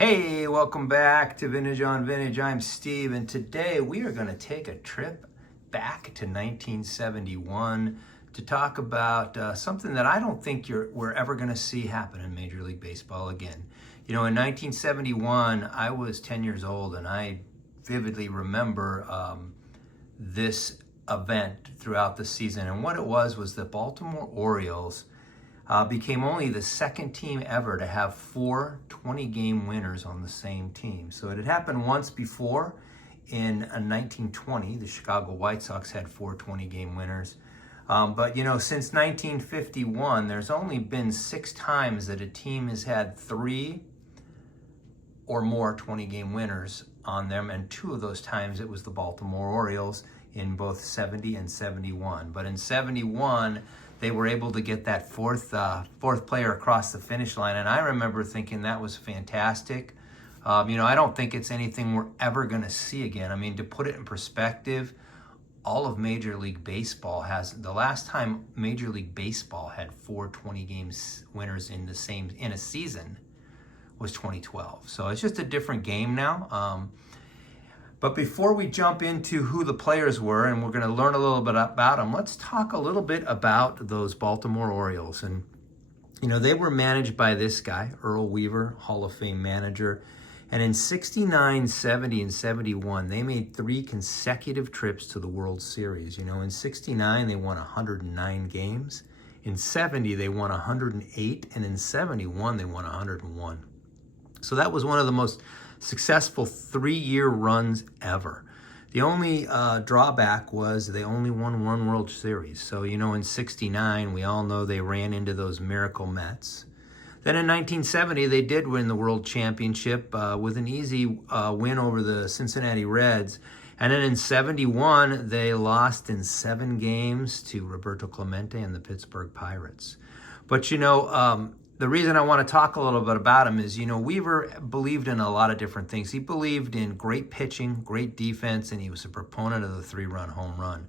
Hey, welcome back to Vintage on Vintage. I'm Steve, and today we are going to take a trip back to 1971 to talk about something that I don't think we're ever going to see happen in Major League Baseball again. You know, in 1971, I was 10 years old, and I vividly remember this event throughout the season. And what it was the Baltimore Orioles became only the second team ever to have 4 20-game winners on the same team. So it had happened once before in 1920. The Chicago White Sox had 4 20-game winners. But, you know, since 1951, there's only been 6 times that a team has had 3 or more 20-game winners on them, and 2 of those times it was the Baltimore Orioles in both 70 and 71. But in 71, they were able to get that fourth player across the finish line, and I remember thinking that was fantastic. You know, I don't think it's anything we're ever going to see again. I mean, to put it in perspective, all of Major League Baseball the last time Major League Baseball had 4 20-game winners in a season was 2012. So it's just a different game now. But before we jump into who the players were, and we're going to learn a little bit about them, let's talk a little bit about those Baltimore Orioles. And, you know, they were managed by this guy, Earl Weaver, Hall of Fame manager. And in 69, 70, and 71, they made 3 consecutive trips to the World Series. You know, in 69, they won 109 games. In 70, they won 108. And in 71, they won 101. So that was one of the most successful 3-year runs ever. The only drawback was they only won 1 World Series. So, you know, in 69, we all know they ran into those miracle Mets. Then in 1970, they did win the World Championship with an easy win over the Cincinnati Reds. And then in 71, they lost in 7 games to Roberto Clemente and the Pittsburgh Pirates. But, you know, the reason I want to talk a little bit about him is, you know, Weaver believed in a lot of different things. He believed in great pitching, great defense, and he was a proponent of the 3-run home run.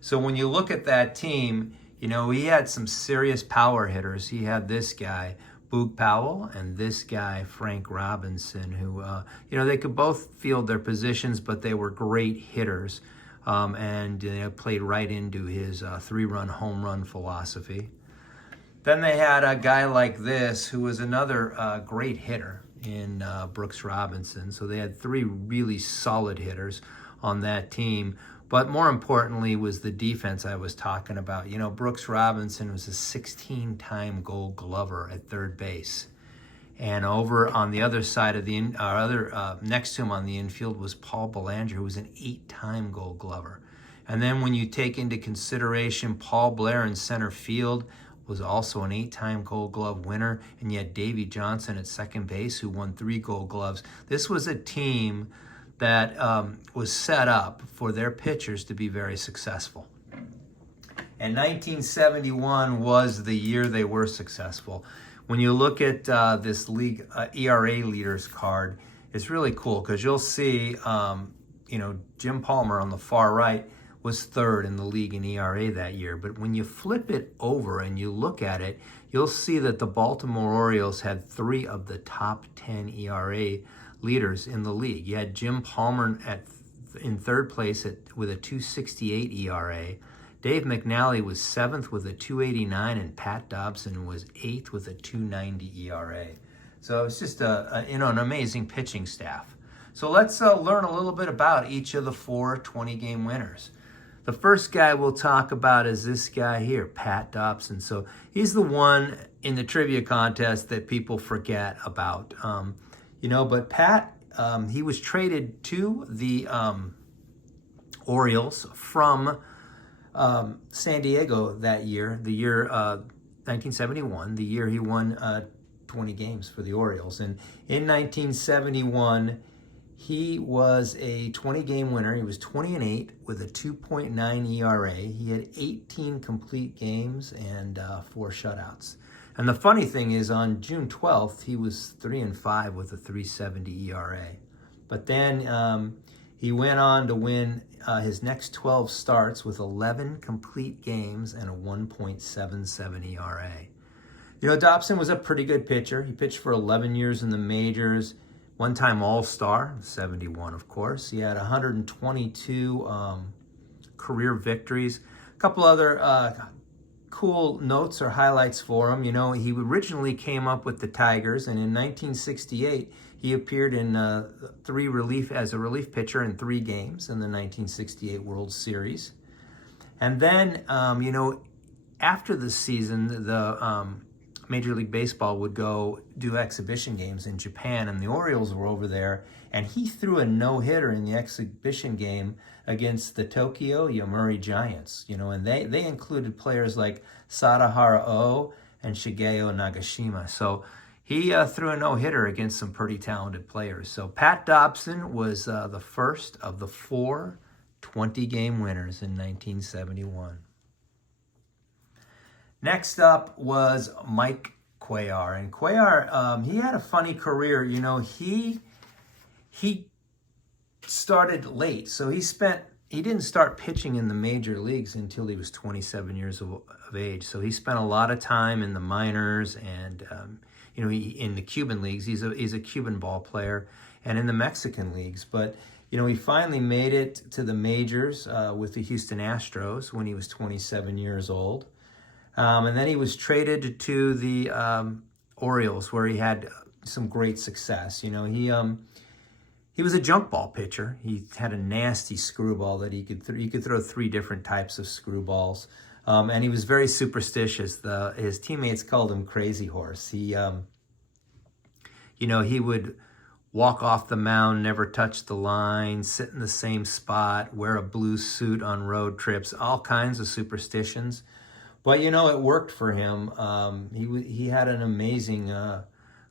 So when you look at that team, you know, he had some serious power hitters. He had this guy, Boog Powell, and this guy, Frank Robinson, who, you know, they could both field their positions, but they were great hitters, and played right into his 3-run home run philosophy. Then they had a guy like this who was another great hitter in Brooks Robinson. So they had 3 really solid hitters on that team. But more importantly was the defense I was talking about. You know, Brooks Robinson was a 16-time Gold Glover at third base. And over on the other side of next to him on the infield was Paul Belanger, who was an 8-time Gold Glover. And then when you take into consideration Paul Blair in center field, was also an 8-time Gold Glove winner, and yet Davey Johnson at second base, who won 3 Gold Gloves. This was a team that was set up for their pitchers to be very successful. And 1971 was the year they were successful. When you look at this league ERA leaders card, it's really cool because you'll see, you know, Jim Palmer on the far right was 3rd in the league in ERA that year. But when you flip it over and you look at it, you'll see that the Baltimore Orioles had 3 of the top 10 ERA leaders in the league. You had Jim Palmer in 3rd place with a 2.68 ERA. Dave McNally was 7th with a 2.89, and Pat Dobson was 8th with a 2.90 ERA. So it's just an amazing pitching staff. So let's learn a little bit about each of the 4 20-game winners. The first guy we'll talk about is this guy here, Pat Dobson. So he's the one in the trivia contest that people forget about. You know, but Pat, he was traded to the Orioles from San Diego that year, the year 1971, the year he won 20 games for the Orioles. And in 1971, he was a 20-game winner. He was 20-8 with a 2.9 ERA. He had 18 complete games and 4 shutouts. And the funny thing is, on June 12th, he was 3-5 with a 3.70 ERA. But then he went on to win his next 12 starts with 11 complete games and a 1.77 ERA. You know, Dobson was a pretty good pitcher. He pitched for 11 years in the majors, one-time All-Star, 71, of course. He had 122 career victories. A couple other cool notes or highlights for him. You know, he originally came up with the Tigers, and in 1968, he appeared in as a relief pitcher in 3 games in the 1968 World Series. And then, you know, after the season, the Major League Baseball would go do exhibition games in Japan, and the Orioles were over there, and he threw a no-hitter in the exhibition game against the Tokyo Yomiuri Giants, you know, and they included players like Sadahara O and Shigeo Nagashima. So he threw a no-hitter against some pretty talented players. So Pat Dobson was the first of the 4 20-game winners in 1971. Next up was Mike Cuellar. And Cuellar, he had a funny career. You know, he started late. So he didn't start pitching in the major leagues until he was 27 years of age. So he spent a lot of time in the minors and, you know, in the Cuban leagues. He's a Cuban ball player, and in the Mexican leagues. But, you know, he finally made it to the majors with the Houston Astros when he was 27 years old. And then he was traded to the Orioles, where he had some great success. You know, he was a junk ball pitcher. He had a nasty screwball that he could throw 3 different types of screwballs, and he was very superstitious. His teammates called him Crazy Horse. He, you know, he would walk off the mound, never touch the line, sit in the same spot, wear a blue suit on road trips, all kinds of superstitions. But, you know, it worked for him. He had an amazing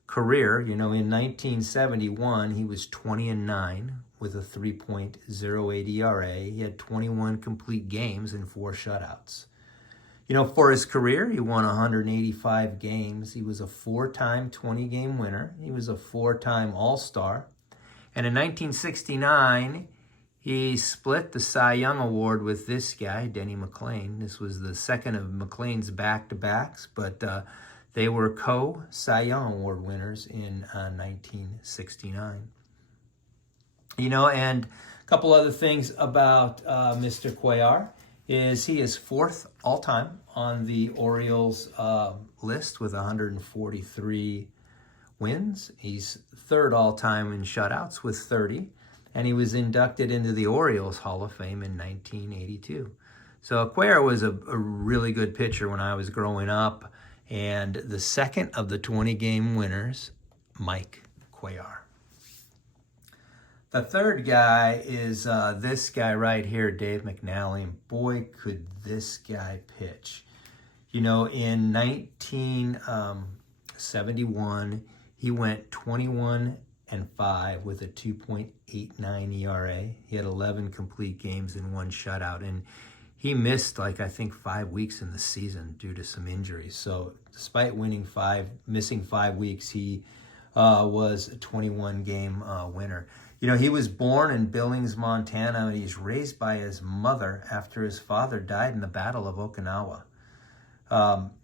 career. You know, in 1971, he was 20-9 with a 3.08 ERA. He had 21 complete games and 4 shutouts. You know, for his career, he won 185 games. He was a 4-time 20-game winner. He was a 4-time All-Star. And in 1969, he split the Cy Young Award with this guy, Denny McLain. This was the second of McLain's back-to-backs, but they were co-Cy Young Award winners in 1969. You know, and a couple other things about Mr. Cuellar is he is 4th all-time on the Orioles list with 143 wins. He's 3rd all-time in shutouts with 30. And he was inducted into the Orioles Hall of Fame in 1982. So Cuellar was a really good pitcher when I was growing up. And the second of the 20-game winners, Mike Cuellar. The third guy is this guy right here, Dave McNally. And boy, could this guy pitch. You know, in 1971, he went 21-5 with a 2.89 ERA. He had 11 complete games and 1 shutout. And he missed, I think 5 weeks in the season due to some injuries. So despite missing 5 weeks, he was a 21-game winner. You know, he was born in Billings, Montana, and he's raised by his mother after his father died in the Battle of Okinawa.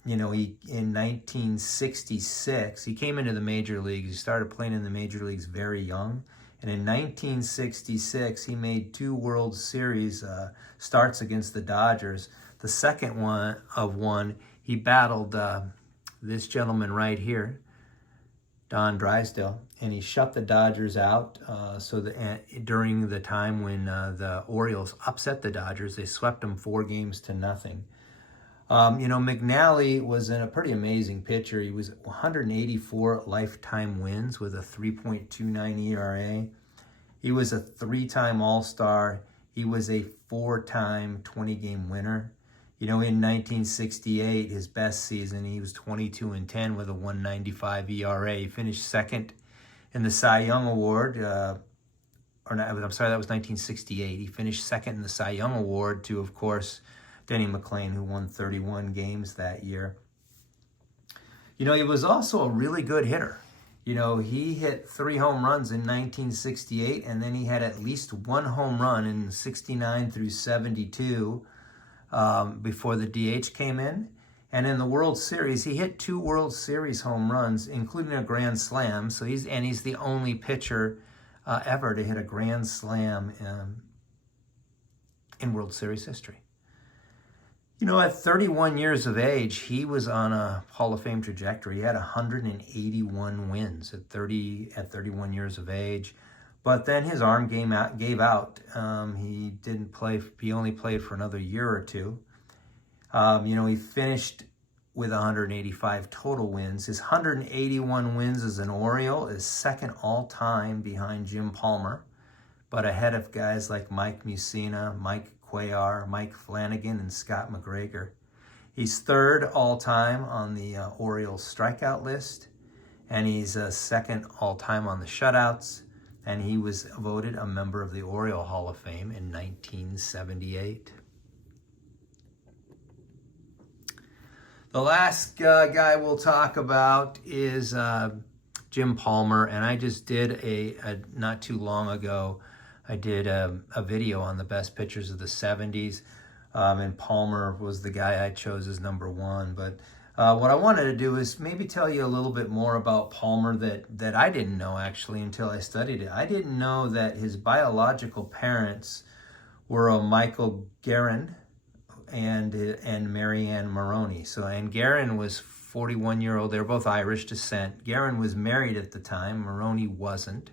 You know, in 1966, he came into the major leagues. He started playing in the major leagues very young. And in 1966, he made 2 World Series starts against the Dodgers. The second one, he battled this gentleman right here, Don Drysdale, and he shut the Dodgers out. During the time when the Orioles upset the Dodgers, they swept them 4-0. You know, McNally was a pretty amazing pitcher. He was 184 lifetime wins with a 3.29 ERA. He was a 3-time All-Star. He was a 4-time 20-game winner. You know, in 1968, his best season, he was 22-10 with a 1.95 ERA. He finished second in the Cy Young Award. That was 1968. He finished second in the Cy Young Award to, of course, Denny McLain, who won 31 games that year. You know, he was also a really good hitter. You know, he hit 3 home runs in 1968, and then he had at least 1 home run in 69 through 72 before the DH came in. And in the World Series, he hit 2 World Series home runs, including a grand slam. So he's the only pitcher ever to hit a grand slam in World Series history. You know, at 31 years of age, he was on a Hall of Fame trajectory. He had 181 wins at 31 years of age. But then his arm gave out. He didn't play. He only played for another year or two. You know, he finished with 185 total wins. His 181 wins as an Oriole is second all-time behind Jim Palmer, but ahead of guys like Mike Mussina, Mike Cuellar, Mike Flanagan, and Scott McGregor. He's third all-time on the Orioles strikeout list, and he's second all-time on the shutouts, and he was voted a member of the Oriole Hall of Fame in 1978. The last guy we'll talk about is Jim Palmer, and I just did not too long ago, I did a video on the best pitchers of the 70s, and Palmer was the guy I chose as number 1. But what I wanted to do is maybe tell you a little bit more about Palmer that I didn't know actually until I studied it. I didn't know that his biological parents were Michael Guerin and Marianne Maroney. And Guerin was 41-year-old. They're both Irish descent. Guerin was married at the time. Maroney wasn't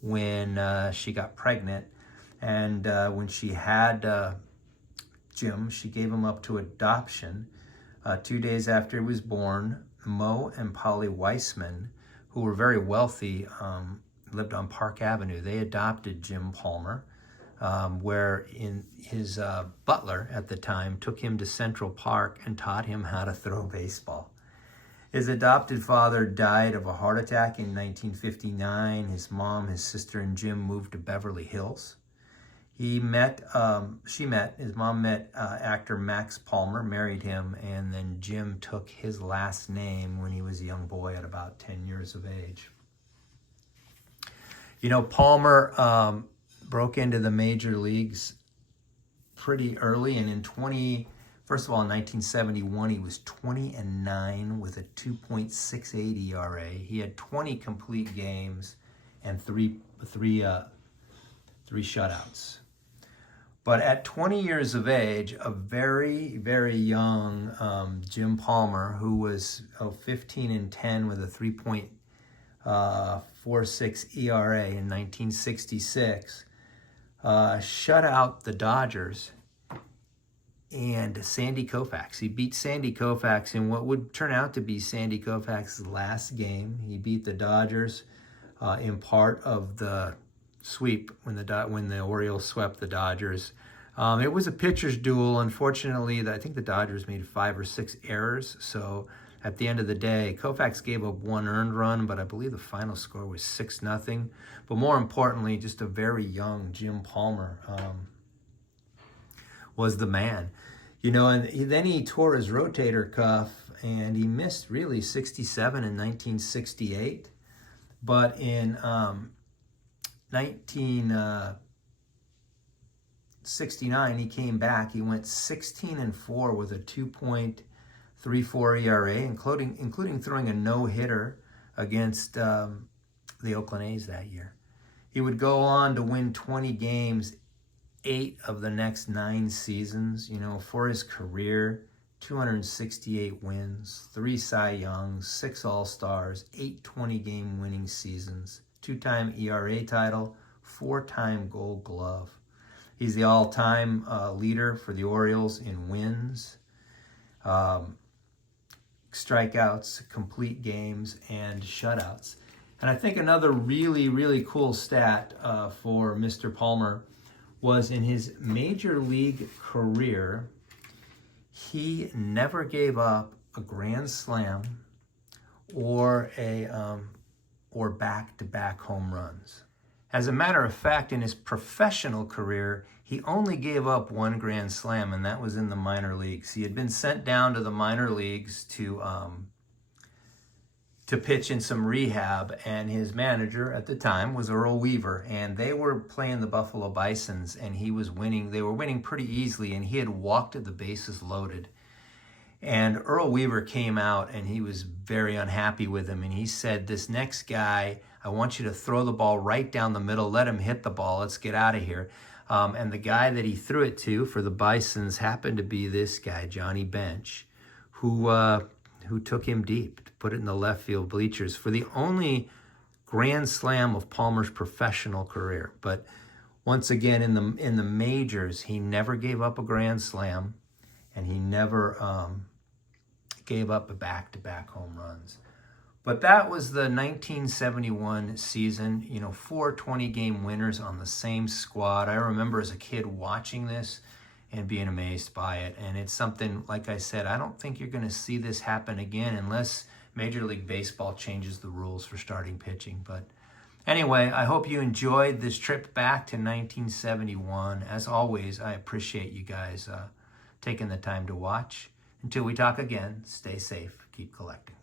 when she got pregnant. And when she had Jim, she gave him up to adoption. 2 days after he was born, Mo and Polly Weissman, who were very wealthy, lived on Park Avenue. They adopted Jim Palmer, where his butler at the time took him to Central Park and taught him how to throw baseball. His adopted father died of a heart attack in 1959. His mom, his sister, and Jim moved to Beverly Hills. His mom met actor Max Palmer, married him, and then Jim took his last name when he was a young boy at about 10 years of age. You know, Palmer broke into the major leagues pretty early, and in 1971, he was 20-9 with a 2.68 ERA. He had 20 complete games and three shutouts. But at 20 years of age, a very, very young Jim Palmer, who was 15-10 with a 3.46 ERA in 1966, shut out the Dodgers and Sandy Koufax. He beat Sandy Koufax in what would turn out to be Sandy Koufax's last game. He beat the Dodgers in part of the sweep when the Orioles swept the Dodgers. It was a pitcher's duel. Unfortunately, I think the Dodgers made 5 or 6 errors. So at the end of the day, Koufax gave up 1 earned run, but I believe the final score was 6-0. But more importantly, just a very young Jim Palmer was the man. You know, and then he tore his rotator cuff, and he missed really 67 and 1968. But in 1969, he came back. He went 16-4 with a 2.34 ERA, including throwing a no-hitter against the Oakland A's that year. He would go on to win 20 games, 8 of the next 9 seasons. You know, for his career, 268 wins, 3 Cy Youngs, 6 All-Stars, 8 20-game winning seasons, 2-time ERA title, 4-time Gold Glove. He's the all-time leader for the Orioles in wins, strikeouts, complete games, and shutouts. And I think another really, really cool stat for Mr. Palmer was in his major league career, he never gave up a grand slam or back-to-back home runs. As a matter of fact, in his professional career, he only gave up 1 grand slam, and that was in the minor leagues. He had been sent down to the minor leagues to pitch in some rehab, and his manager at the time was Earl Weaver, and they were playing the Buffalo Bisons, and he was winning. They were winning pretty easily, and he had walked the bases loaded. And Earl Weaver came out and he was very unhappy with him. And he said, this next guy, I want you to throw the ball right down the middle. Let him hit the ball. Let's get out of here. And the guy that he threw it to for the Bisons happened to be this guy, Johnny Bench, who took him deep, to put it in the left field bleachers for the only grand slam of Palmer's professional career. But once again, in the majors, he never gave up a grand slam, and he never gave up a back-to-back home runs. But that was the 1971 season, 4 20-game winners on the same squad. I remember as a kid watching this and being amazed by it. And it's something, like I said, I don't think you're going to see this happen again unless Major League Baseball changes the rules for starting pitching. But anyway, I hope you enjoyed this trip back to 1971. As always, I appreciate you guys taking the time to watch. Until we talk again, stay safe, keep collecting.